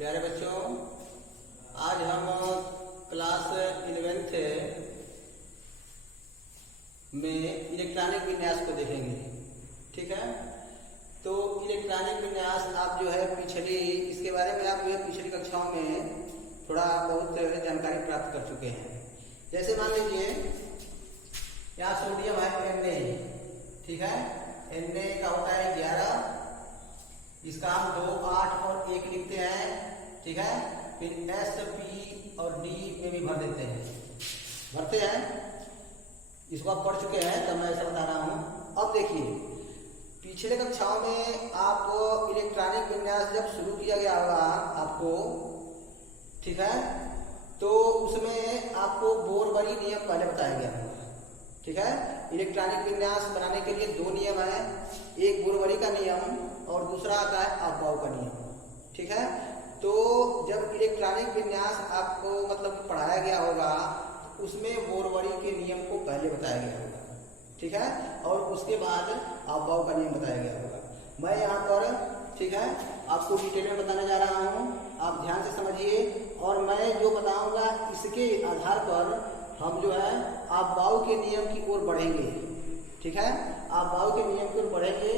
प्यारे बच्चों, आज हम क्लास 11th में इलेक्ट्रॉनिक विन्यास को देखेंगे। ठीक है, तो इलेक्ट्रॉनिक विन्यास आप जो है इसके बारे में आप जो है पिछली कक्षाओं में थोड़ा बहुत जानकारी प्राप्त कर चुके हैं। जैसे मान लीजिए यहाँ सोडियम है Na, ठीक है, Na का होता है 11, इसका हम 2, 8 और 1 लिखते हैं। ठीक है, फिर S, P और D में भी भर देते हैं, भरते हैं। इसको आप पढ़ चुके हैं, तब मैं ऐसा बता रहा हूँ। अब देखिए, पिछले कक्षाओं में आप इलेक्ट्रॉनिक विन्यास जब शुरू किया गया होगा आपको, ठीक है, तो उसमें आपको बोरबरी नियम पहले बताया गया होगा। ठीक है, इलेक्ट्रॉनिक विन्यास बनाने के लिए 2 नियम है, एक बोरबरी का नियम और दूसरा आता है अफबाउ का नियम। ठीक है, तो जब इलेक्ट्रॉनिक विन्यास आपको मतलब पढ़ाया गया होगा, उसमें बोरबरी के नियम को पहले बताया गया होगा। ठीक है, और उसके बाद अफबाउ का नियम बताया गया होगा। मैं यहाँ पर, ठीक है, आपको डिटेल में बताने जा रहा हूँ, आप ध्यान से समझिए। और मैं जो बताऊंगा इसके आधार पर हम जो है अफबाउ के नियम की ओर बढ़ेंगे। ठीक है, अफबाउ के नियम की ओर बढ़ेंगे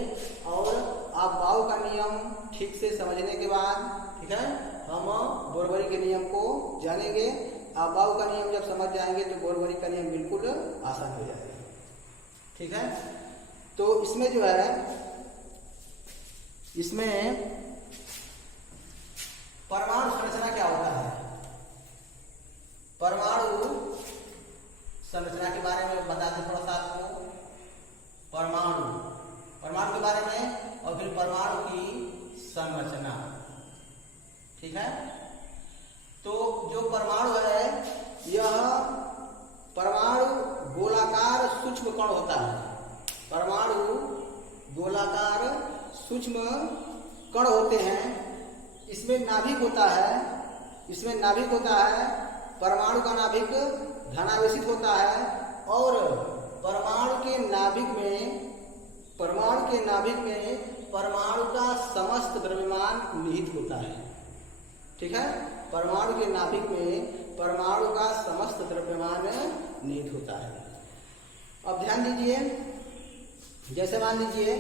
और अफबाउ का नियम ठीक से समझने के बाद, ठीक है, हम बोरबरी के नियम को जानेंगे। अफबाउ का नियम जब समझ जाएंगे तो बोरबरी का नियम बिल्कुल आसान हो जाएगा। ठीक है, तो इसमें जो है, इसमें परमाणु संरचना क्या होता है, परमाणु संरचना के बारे में बताते थोड़ा सा आपको। परमाणु के बारे में और फिर परमाणु की संरचना। ठीक है, तो जो परमाणु है, यह परमाणु गोलाकार सूक्ष्म कण होता है। परमाणु गोलाकार सूक्ष्म कण होते हैं। इसमें नाभिक होता है, परमाणु का नाभिक धनावेशित होता है और परमाणु के नाभिक में परमाणु का समस्त द्रव्यमान निहित होता है। ठीक है, परमाणु के नाभिक में परमाणु का समस्त द्रव्यमान निहित होता है। अब ध्यान दीजिए, जैसे मान लीजिए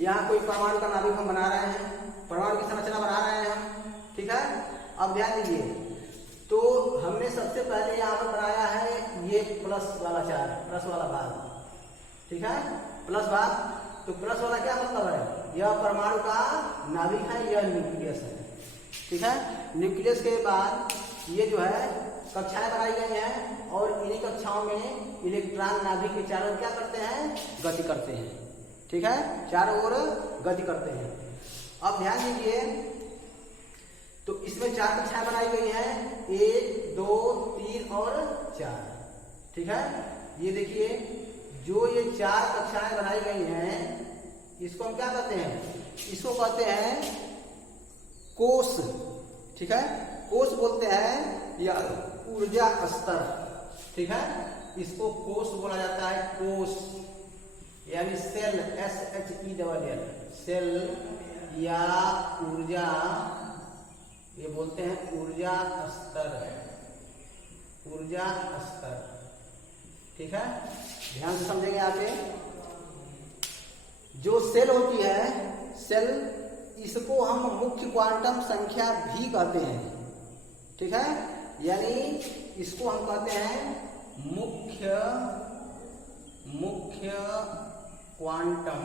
यहाँ कोई परमाणु का नाभिक हम बना रहे हैं, परमाणु की संरचना बना रहे हैं हम। ठीक है, अब ध्यान दीजिए, तो हमने सबसे पहले यहाँ पर बनाया है ये प्लस वाला भाग। ठीक है, प्लस भाग, तो प्लस वाला क्या मतलब है, यह परमाणु का नाभिक है, यह न्यूक्लियस है। ठीक है, न्यूक्लियस के बाद ये जो है कक्षाएं बनाई गई हैं और इन्हीं कक्षाओं में इलेक्ट्रॉन नाभिक के चारों क्या करते हैं, गति करते हैं। ठीक है, चारों ओर गति करते हैं। अब ध्यान दीजिए, तो इसमें 4 कक्षाएं बनाई गई हैं, 1, 2, 3 और 4। ठीक है, ये देखिए, जो ये 4 कक्षाएं बनाई गई हैं, इसको हम क्या कहते हैं, इसको कहते हैं कोश। ठीक है, कोश बोलते हैं या ऊर्जा स्तर। ठीक है, इसको कोश बोला जाता है, कोश यानी सेल, SHELL, सेल या ऊर्जा, ये बोलते हैं ऊर्जा स्तर। ठीक है, ध्यान से समझेंगे आगे। जो सेल होती है, सेल, इसको हम मुख्य क्वांटम संख्या भी कहते हैं। ठीक है, यानी इसको हम कहते हैं मुख्य क्वांटम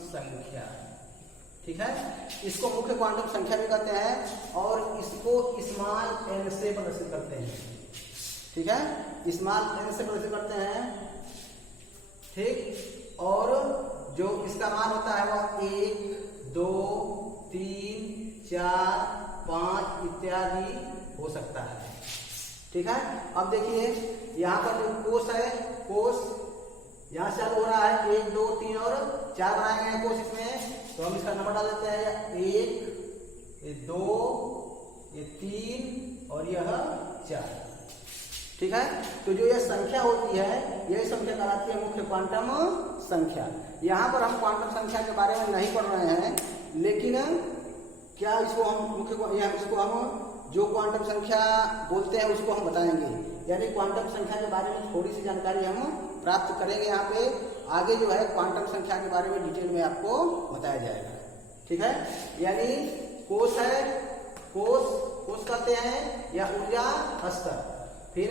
संख्या। ठीक है, इसको मुख्य क्वांटम संख्या भी कहते हैं और इसको स्मॉल n से प्रदर्शित करते हैं। ठीक है, स्मॉल n से प्रदर्शित करते हैं। ठीक, और जो इसका मान होता है वह 1, 2, 3, 4, 5 इत्यादि हो सकता है। ठीक है, अब देखिए यहाँ पर जो कोश है, कोश यहाँ से चालू हो रहा है, 1, 2, 3 और 4 बनाए गए हैं कोश इसमें, तो हम इसका नंबर डाल देते हैं, 1, 2, 3 और यह 4। ठीक है। तो जो ये संख्या होती है यही संख्या कहलाती है मुख्य क्वांटम संख्या। यहाँ पर हम क्वांटम संख्या के बारे में नहीं पढ़ रहे हैं, लेकिन क्या इसको हम इसको हम जो क्वांटम संख्या बोलते हैं उसको हम बताएंगे, यानी क्वांटम संख्या के बारे में थोड़ी सी जानकारी हम प्राप्त करेंगे। यहाँ पे आगे जो है क्वांटम संख्या के बारे में डिटेल में आपको बताया जाएगा, ठीक है। यानी कोश है, कोश कहते हैं या ऊर्जा स्तर, फिर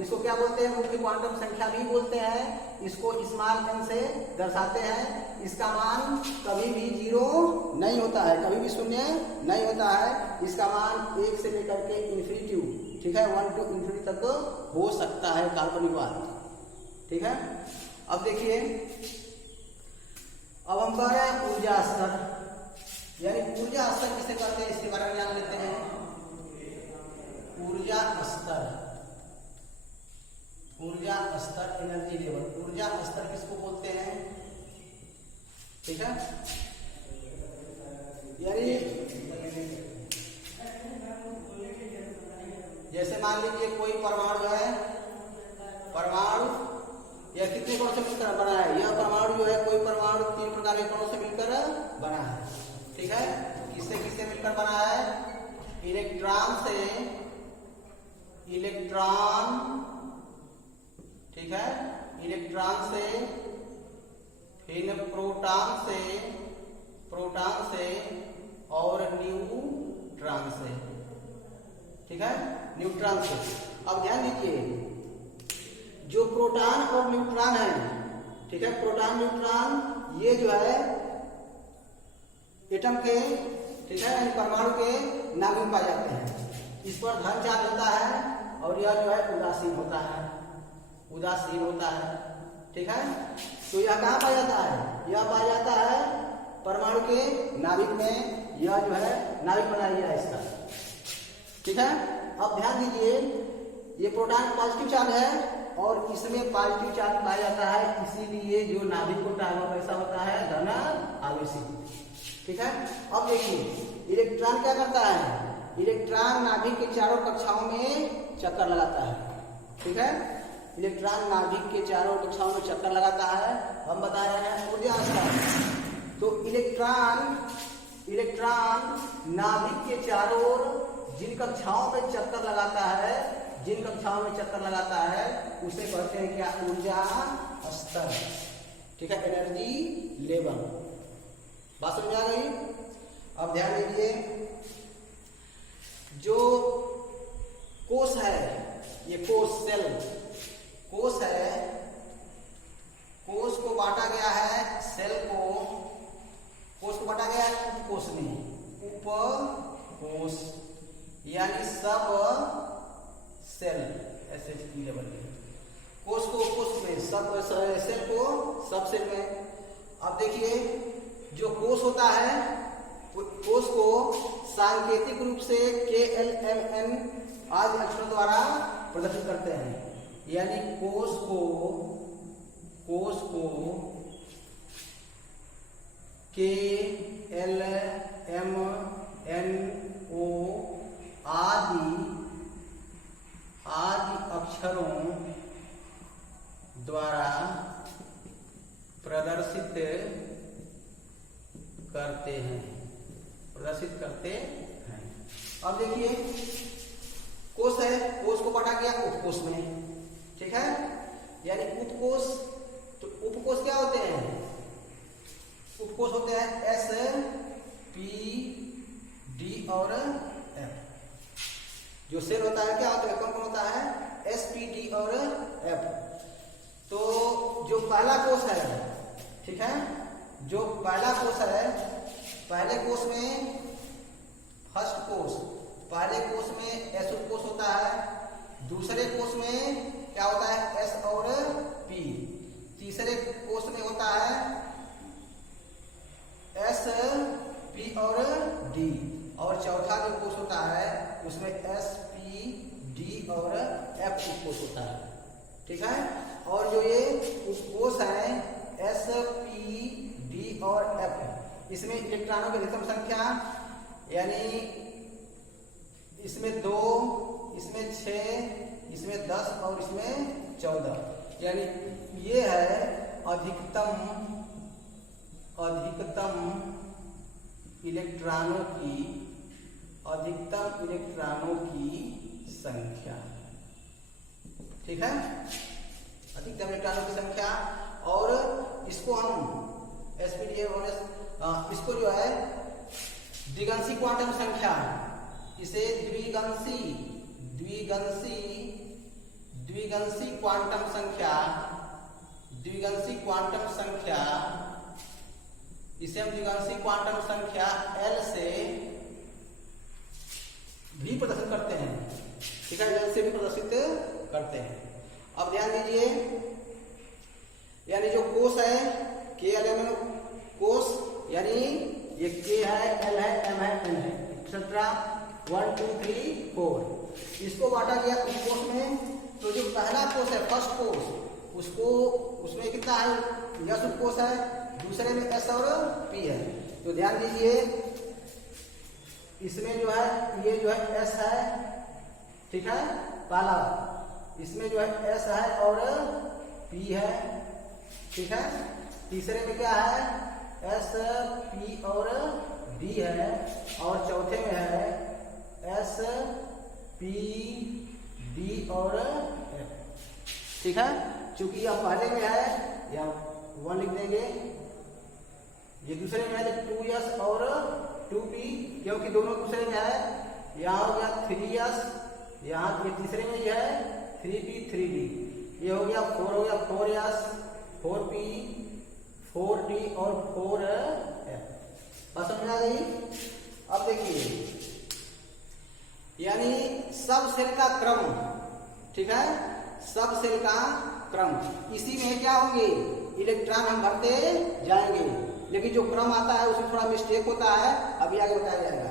इसको क्या बोलते हैं, मुख्य क्वांटम संख्या भी बोलते हैं। इसको स्मॉल n से दर्शाते हैं। इसका मान कभी भी 0 नहीं होता है, कभी भी शून्य नहीं होता है। इसका मान 1 से लेकर के इन्फिनिटी, ठीक है, 1 to इन्फिनिटी तक हो सकता है काल्पनिक बात, ठीक है। अब देखिए, अब हम कह रहे हैं ऊर्जा स्तर, यानी ऊर्जा स्तर किसे कहते हैं इसके बारे में जान लेते हैं। ऊर्जा स्तर, ऊर्जा स्तर, एनर्जी लेवल, ऊर्जा स्तर किसको बोलते हैं, ठीक है। यानी जैसे मान लीजिए कोई परमाणु है, परमाणु यह कितने कणों से मिलकर बना है, यह परमाणु जो है, कोई परमाणु 3 प्रकार के कणों से मिलकर बना है, ठीक है। किससे किससे मिलकर बना है, इलेक्ट्रॉन से, इलेक्ट्रॉन, ठीक है, इलेक्ट्रॉन से, फिर प्रोटॉन से, प्रोटॉन से और न्यूट्रॉन से, ठीक है, न्यूट्रॉन से। अब ध्यान दीजिए, जो प्रोटॉन और न्यूट्रॉन है, ठीक है, प्रोटॉन न्यूट्रॉन ये जो है एटम के, ठीक है, परमाणु के नाभिक पाए जाते हैं। इस पर धन चार्ज होता है और यह जो है उदासीन होता है, उदासीन होता है, ठीक है। तो यह कहाँ पाया जाता है, यह पाया जाता है परमाणु के नाभिक में। यह जो है नाभिक बनाया गया है इसका, ठीक है। अब ध्यान दीजिए, ये प्रोटॉन पॉजिटिव चार्ज है और इसमें पॉजिटिव चार्ज पाया जाता है, इसीलिए जो नाभिक होता है वो कैसा होता है, धन आवेशी, ठीक है। अब देखिए, इलेक्ट्रॉन क्या करता है, इलेक्ट्रॉन नाभिक के चारों कक्षाओं में चक्कर लगाता है, ठीक है। इलेक्ट्रॉन नाभिक के चारों कक्षाओं में चक्कर लगाता है। हम बता रहे हैं ऊर्जा स्तर। तो इलेक्ट्रॉन नाभिक के चारों ओर जिन कक्षाओं में चक्कर लगाता है, जिन कक्षाओं में चक्कर लगाता है उसे कहते हैं क्या, ऊर्जा स्तर, ठीक है, एनर्जी लेवल। बात समझ आ गई। अब ध्यान दीजिए, जो कोश है, ये कोश, सेल, कोश है, कोश को बांटा गया है, सेल को, कोश को बांटा गया है उपकोश में, उपकोश यानी सब सेल, ऐसे लेवल में, कोश को उपकोश में, सब सेल को सब सेल में। अब देखिए, जो कोश होता है, कोश को सांकेतिक रूप से KLMN आदि अक्षरों द्वारा प्रदर्शित करते हैं। यानी कोश को KLMNO आदि अक्षरों द्वारा प्रदर्शित करते हैं, प्रदर्शित करते हैं। अब देखिए, कोश है, कोश को बांटा गया उपकोश में, ठीक है, यानी उपकोश। तो उपकोश क्या होते हैं, उपकोश होते हैं S, P, D और F। जो सेल होता है क्या होता है, कौन कौन होता है, S, P, D और F। तो जो पहला कोश है, ठीक है, जो पहला कोश है, पहले कोश में, फर्स्ट कोश, पहले कोश में S उपकोश होता है, दूसरे कोश में क्या होता है, S और P, तीसरे कोश में होता है S, P और D, और चौथा जो कोश होता है उसमें S, P, D और F उपकोश होता है, ठीक है। और जो ये उपकोश है S, P, D और F, इसमें इलेक्ट्रॉनों की अधिकतम संख्या, यानी इसमें 2, इसमें 6, इसमें 10 और इसमें 14, यानी ये है अधिकतम इलेक्ट्रॉनों की संख्या। ठीक है, अधिकतम इलेक्ट्रॉनों की संख्या। और इसको हम इसको जो है द्विगंशी क्वांटम संख्या, इसे द्विगंशी क्वांटम संख्या, इसे हम द्विगंशी क्वांटम संख्या L से भी प्रदर्शित करते हैं। ठीक है, L से भी प्रदर्शित करते हैं। अब ध्यान दीजिए, यानी जो कोष है K कोष, यानी ये K है, L है, M है, N है, एक्सेट्रा 1 2 3 4, इसको बांटा गया उस कोष में। तो जो पहला कोष है, फर्स्ट कोष, उसमें कितना है, यस कोष है, दूसरे में S और P है। तो ध्यान दीजिए, इसमें जो है ये जो है S है, ठीक है, पहला, इसमें जो है S है और P है, ठीक है। तीसरे में क्या है, S P और D है, और चौथे में है S P D और F। ठीक है, चूंकि यह पहले में है या 1 लिख देंगे, ये दूसरे में है 2S और 2P, क्योंकि दोनों दूसरे में है। यहाँ हो गया 3S, यहाँ ये तीसरे में ये है 3P 3D, ये हो गया 4, हो गया 4S 4P 4D और 4F। बात समझ आ गई? अब देखिए, यानी सब सेल का क्रम, ठीक है, सब सेल का क्रम, इसी में क्या होंगे, इलेक्ट्रॉन हम भरते जाएंगे, लेकिन जो क्रम आता है उसमें थोड़ा मिस्टेक होता है, अभी आगे बताया जाएगा।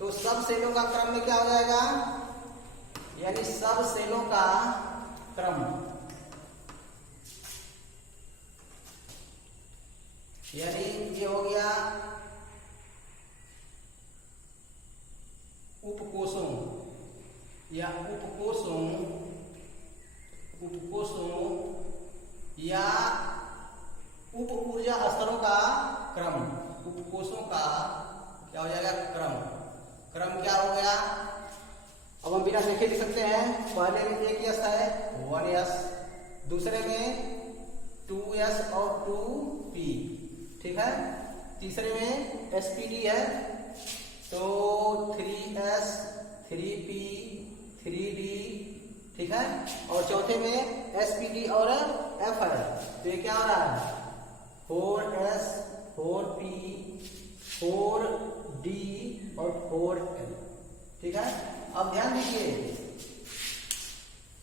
तो सब सेलों का क्रम में क्या हो जाएगा, यानी सब सेलों का क्रम, यानी ये हो गया उपकोषों या उपकोषों या उप ऊर्जा स्तरों का क्रम, उपकोषों का क्या हो जाएगा, क्रम क्या हो गया। अब हम बिना देखे लिख सकते हैं, पहले में 1S है 1S, दूसरे में 2S और 2P, ठीक है, तीसरे में SPD है, तो 3S 3P 3D, ठीक है, और चौथे में SPD और F है। तो ये क्या हो रहा है, 4S 4P 4D और 4L, ठीक है। अब ध्यान दीजिए,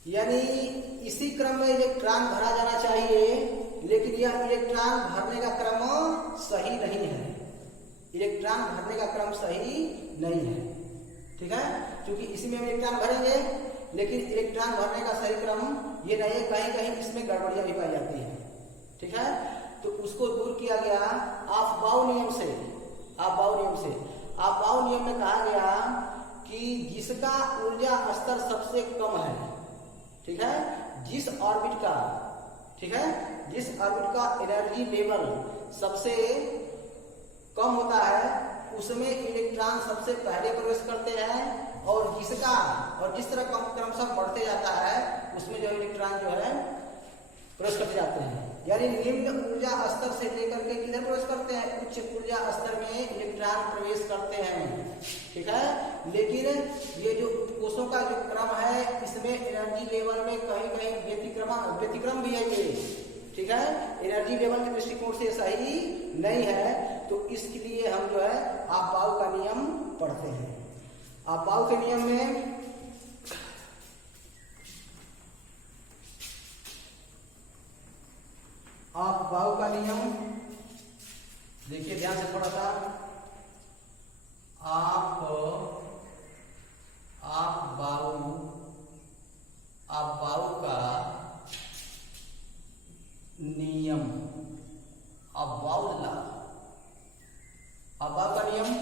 यानी इसी क्रम में इलेक्ट्रॉन भरा जाना चाहिए, लेकिन यह इलेक्ट्रॉन भरने का क्रम सही नहीं है, इलेक्ट्रॉन भरने का क्रम सही नहीं है, ठीक है, क्योंकि इसमें हम इलेक्ट्रॉन भरेंगे, लेकिन इलेक्ट्रॉन भरने का सही क्रम ये नहीं है, कहीं कहीं इसमें गड़बड़ियां भी पाई जाती है, ठीक है। तो उसको दूर किया गया ऑफ-बाउ नियम से। ऑफ-बाउ नियम में कहा गया कि जिसका ऊर्जा स्तर सबसे कम है, ठीक है, जिस ऑर्बिट का एनर्जी लेवल सबसे कम होता है, उसमें इलेक्ट्रॉन सबसे पहले प्रवेश करते हैं, और जिस तरह क्रमशः बढ़ते जाता है, उसमें जो इलेक्ट्रॉन जो है प्रवेश करते जाते हैं। यानी निम्न ऊर्जा स्तर से लेकर के किधर प्रवेश करते हैं, उच्च ऊर्जा स्तर में इलेक्ट्रॉन प्रवेश करते हैं, ठीक है। लेकिन ये जो कोषों का जो क्रम है, इसमें एनर्जी लेवल में कहीं कहीं व्यतिक्रम भी है ये, ठीक है, एनर्जी लेवल के दृष्टिकोण से सही नहीं है। तो इसके लिए हम जो है ऑफ-बाउ का नियम पढ़ते हैं। ऑफ-बाउ के नियम में ऑफ-बाउ का नियम देखिए, ध्यान से पढ़ा था, ऑफ-बाउ का नियम,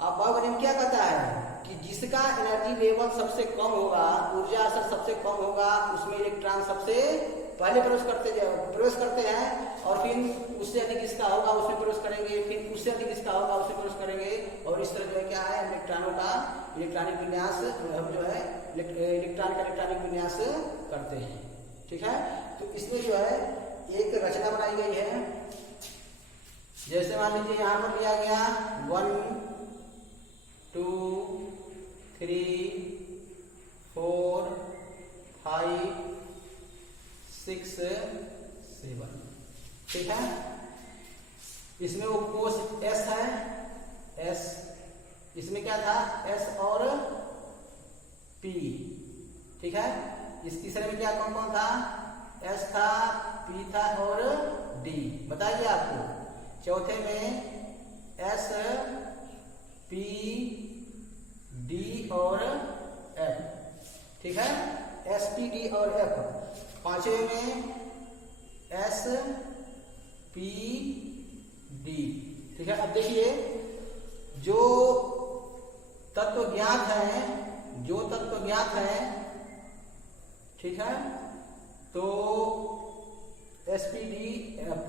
ऑफ-बाउ का नियम क्या कहता है कि जिसका एनर्जी एनर्जी लेवल सबसे कम होगा, ऊर्जा स्तर सबसे कम होगा, उसमें इलेक्ट्रॉन सबसे पहले प्रवेश करते हैं और फिर उससे अधिक इसका होगा उसमें प्रवेश करेंगे, फिर उससे अधिक इसका होगा उसमें प्रवेश करेंगे, और इस तरह जो है क्या है इलेक्ट्रॉनों का इलेक्ट्रॉनिक विन्यास जो है इलेक्ट्रॉन का इलेक्ट्रॉनिक विन्यास करते हैं। ठीक है, तो इसमें जो है एक रचना बनाई गई है। जैसे मान लीजिए यहाँ पर लिया गया 1 2 3 4 5 6 7। ठीक है, इसमें वो कोष S है, S इसमें क्या था S और P। ठीक है, इस तीसरे में क्या कौन कौन था, S था, P था और D। बताइए आपको चौथे में S P D और F। ठीक है, S P D और F। पांचवे में S P D। ठीक है, अब देखिए जो तत्व ज्ञात है, ठीक है, तो SPDF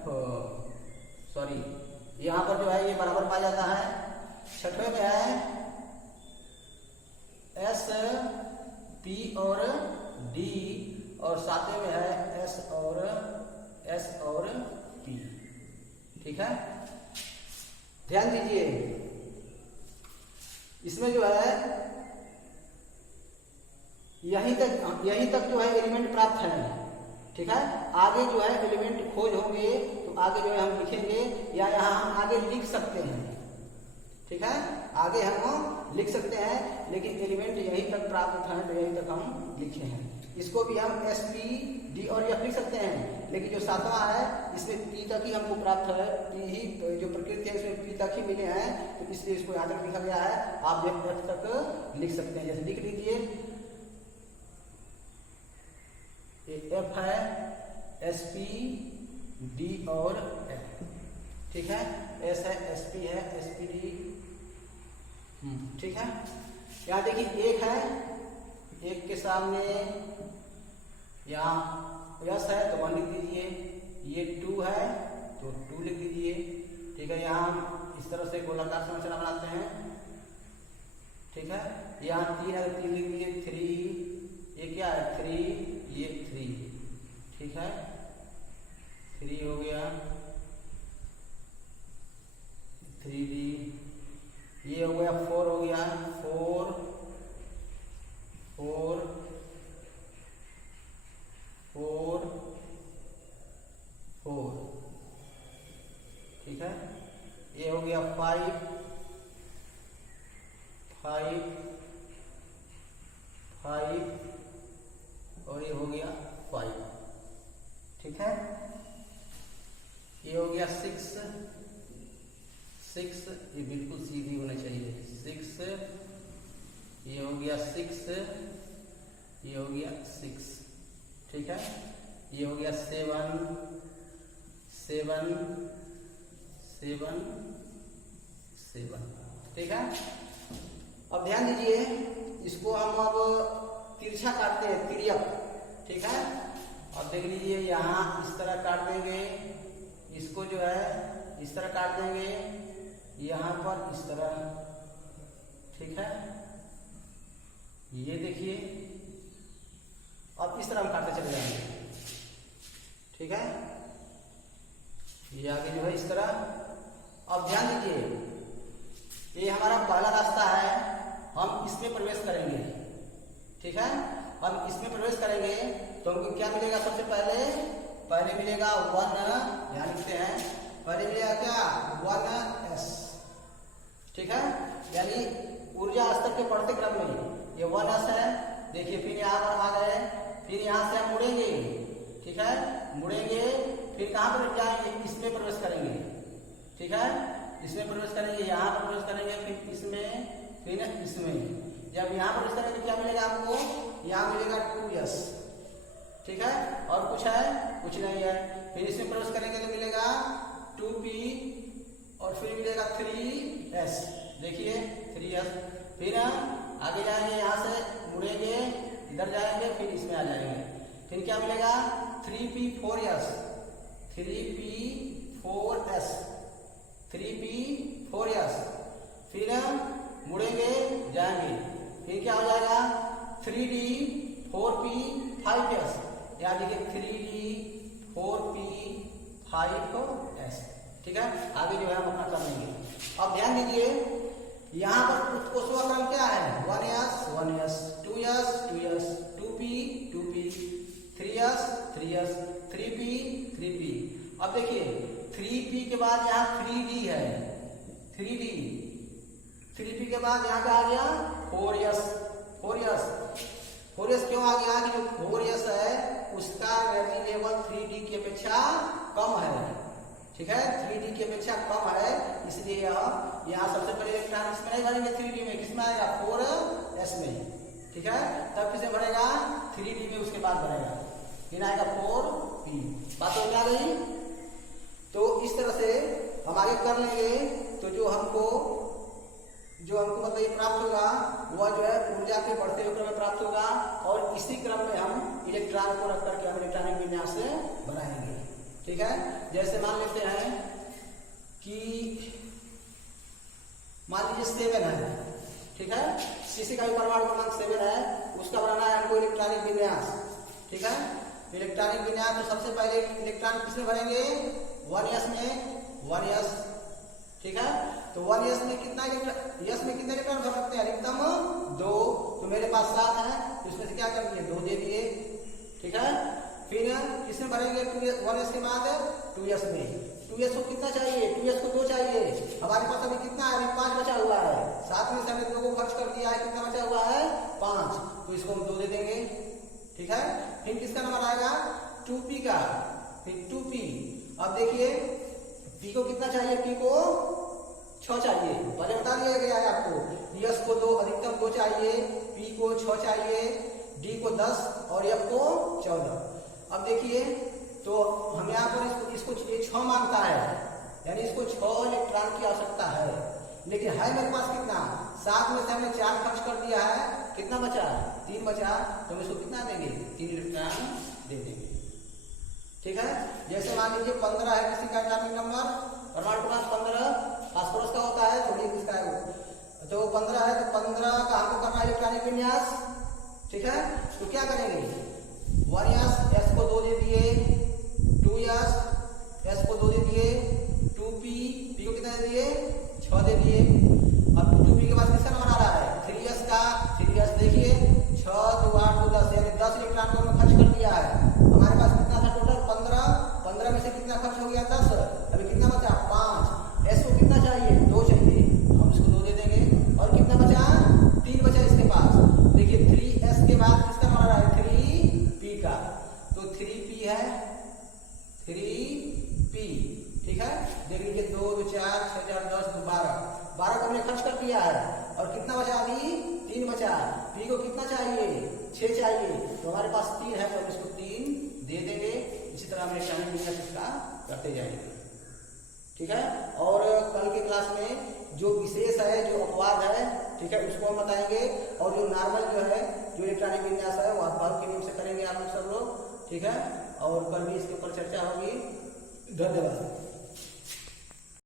सॉरी यहाँ पर जो है ये बराबर पाया जाता है। छठवें में है S P और D, और सातवें में है S और P। ठीक है, ध्यान दीजिए इसमें जो है यहीं तक जो है एलिमेंट प्राप्त है। ठीक है, आगे जो है एलिमेंट खोज होंगे तो आगे जो है हम लिखेंगे या यहाँ हम आगे लिख सकते हैं। ठीक है, आगे हम लिख सकते हैं, लेकिन एलिमेंट यहीं तक प्राप्त है तो यहीं तक हम लिखे हैं। इसको भी हम SP D और F लिख सकते हैं, लेकिन जो सातवां है इसमें P तक ही हमको प्राप्त है, P ही जो प्रकृति है इसमें P तक ही मिले हैं, तो इसलिए इसको यहाँ तक लिखा गया है। आप F तक लिख सकते हैं, जैसे लिख लीजिए F है SP D और F। ठीक है, S है SP है SPD। ठीक है, यहाँ देखिए एक है, एक के सामने यहाँ यस है तो 1 लिख दीजिए, ये 2 है तो 2 लिख दीजिए। ठीक है, यहाँ हम इस तरह से गोलाकार संरचना बनाते हैं। ठीक है, यहाँ 3 है तो 3 लिख दीजिए, 3 ये क्या है 3, ये 3। ठीक है, 3 हो गया, 3D, ये हो गया 4 हो गया, 4 4 4 4। ठीक है, ये हो गया 5 5 5 और ये हो गया 5। ठीक है, ये हो गया 6 6, ये बिल्कुल सीधी होना चाहिए, 6, ये हो गया 6, ये हो गया 6। ठीक है, ये हो गया 7 7 7 7। ठीक है, अब ध्यान दीजिए इसको हम अब तिरछा काटते हैं, तिर्यक। ठीक है, अब देख लीजिए यहाँ इस तरह काट देंगे, इसको जो है इस तरह काट देंगे, यहाँ पर इस तरह। ठीक है, ये देखिए अब इस तरह हम काटते चले जाएंगे। ठीक है, ये आगे जो है इस तरह। अब ध्यान दीजिए ये हमारा पहला रास्ता है, हम इसमें प्रवेश करेंगे। ठीक है, हम इसमें प्रवेश करेंगे तो हमको क्या मिलेगा, सबसे पहले मिलेगा 1, यहाँ लिखते हैं, पहले मिलेगा क्या 1s। ठीक है, यानी ऊर्जा स्तर के बढ़ते क्रम में ये 1s है। देखिए फिर यहाँ पर आ गए, फिर यहाँ से हम मुड़ेंगे। ठीक है, मुड़ेंगे फिर कहाँ पर जाएंगे, इसमें प्रवेश करेंगे। ठीक है, इसमें प्रवेश करेंगे, यहाँ पर प्रवेश करेंगे, फिर इसमें, फिर इसमें। जब यहाँ प्रवेश करेंगे तो क्या मिलेगा आपको, यहाँ मिलेगा 2s। ठीक है, और कुछ है, कुछ नहीं है। फिर इसमें प्रवेश करेंगे तो मिलेगा 2p और फिर मिलेगा 3s। देखिए 3s। फिर आगे जाएंगे, यहाँ से 3p4s 3p4s, फिर मुड़ेंगे जाएंगे, फिर क्या हो जाएगा 3d4p5s, या देखिए 3d4p5s। ठीक है, आगे जो है हम अपना कर लेंगे। अब ध्यान दीजिए यहाँ पर उत्कोष्ठ क्रम क्या है 1s 1s 2s 2s 2p 2p 3s 3s 3p 3p। अब देखिए 3p के बाद यहाँ 3d है 3d, 3p के बाद यहाँ पे आ गया 4s 4s 4s क्यों आ गया कि जो 4s है उसका एनर्जी लेवल 3d की अपेक्षा कम है। ठीक है, 3d की अपेक्षा कम है, इसलिए यहाँ सबसे पहले इलेक्ट्रॉन इसमें नहीं भरेंगे 3d में, किसमें आएगा 4s में। ठीक है, तब किसे भरेगा 3d में, उसके बाद भरेगा फिर आएगा 4p। बात हो क्या गई? तो इस तरह से हम आगे कर लेंगे, तो जो हमको मतलब ये प्राप्त होगा वह जो है ऊर्जा के बढ़ते हुए क्रम में प्राप्त होगा, और इसी क्रम में हम इलेक्ट्रॉन को रख करके हम इलेक्ट्रॉनिक विन्यास से बनाएंगे। ठीक है, जैसे मान लेते हैं कि मान लीजिए 7 है। ठीक है, किसी का भी परमाणु क्रमांक 7 है, उसका बनाना है हमको इलेक्ट्रॉनिक विन्यास। ठीक है, इलेक्ट्रॉनिक विन्यास तो सबसे पहले इलेक्ट्रॉन किसमें भरेंगे 1s में 1s। ठीक है, तो 1s में कितना इलेक्ट्रॉन भर सकते हैं अधिकतम 2, तो मेरे पास 7 है, तो इसमें से क्या कर दिए 2 दे दिए। ठीक है, फिर किसमें भरेंगे 1s के बाद 2s में। 2s को कितना चाहिए 2s को 2 चाहिए, हमारे पास अभी कितना है अभी 5 बचा हुआ है, 7 में से हमने 2 को खर्च कर दिया है, कितना बचा हुआ है 5, तो इसको हम 2 दे देंगे। ठीक है, फिर किसका नंबर आएगा 2p का, फिर 2p। अब देखिए p को कितना चाहिए, p को 6 चाहिए, पहले बता दिया गया है आपको। s को 2 अधिकतम 2 चाहिए, p को 6 चाहिए, d को 10 और f को 14। अब देखिए तो हम यहाँ पर इसको ये 6 मांगता है, यानी इसको 6 इलेक्ट्रॉन की आवश्यकता है, लेकिन है मेरे पास कितना 7 में से हमने 4 खर्च कर दिया है, कितना बचा 3 बचा, तो हम इसको कितना देंगे 3 इलेक्ट्रॉन दे देंगे। ठीक है, जैसे मान लीजिए 15 है किसी का एटॉमिक नंबर, परमाणु क्रमांक 15 फास्फोरस का होता है, थोड़ी किसका है वो, तो 15 है, तो 15 का हमको करना है इलेक्ट्रॉनिक विन्यास। ठीक है, तो क्या करेंगे 1s s को 2 दे दिए, 2s s को 2 दे दिए, 2p p को कितना दे दिए 6 दे दिए। अब 2p के बाद किसका नंबर आ रहा है 3s का, 3s देखिए 6 2 8 2 10, यानी 10 इलेक्ट्रॉन को हमने खर्च कर दिया है। हमारे पास कितना था टोटल 15 में से कितना खर्च हो गया 10, अभी कितना बचा 5। s को कितना चाहिए 2 चाहिए, हम इसको 2 दे देंगे, और कितना बचा 3 बचा इसके पास। देखिए 3s के बाद किसका नंबर आ रहा है 3p का, तो 3p है 3p। ठीक है, देख लीजिए 2 2 4 6 4 10 12 को हमने खर्च कर दिया है, और कितना बचा अभी 3 बचा। p को कितना चाहिए 6 चाहिए, तो हमारे पास 3 है, तो हम इसको 3 दे देंगे। इसी तरह हम इलेक्ट्रॉनिक विन्यास इसका करते जाएंगे। ठीक है, और कल के क्लास में जो विशेष है, जो अपवाद है, ठीक है, उसको हम बताएंगे, और जो नॉर्मल जो है जो इलेक्ट्रॉनिक विन्यास है वो अपवाद के नियम से करेंगे आप लोग सब लोग। ठीक है, और कल भी इसके ऊपर चर्चा होगी। धन्यवाद।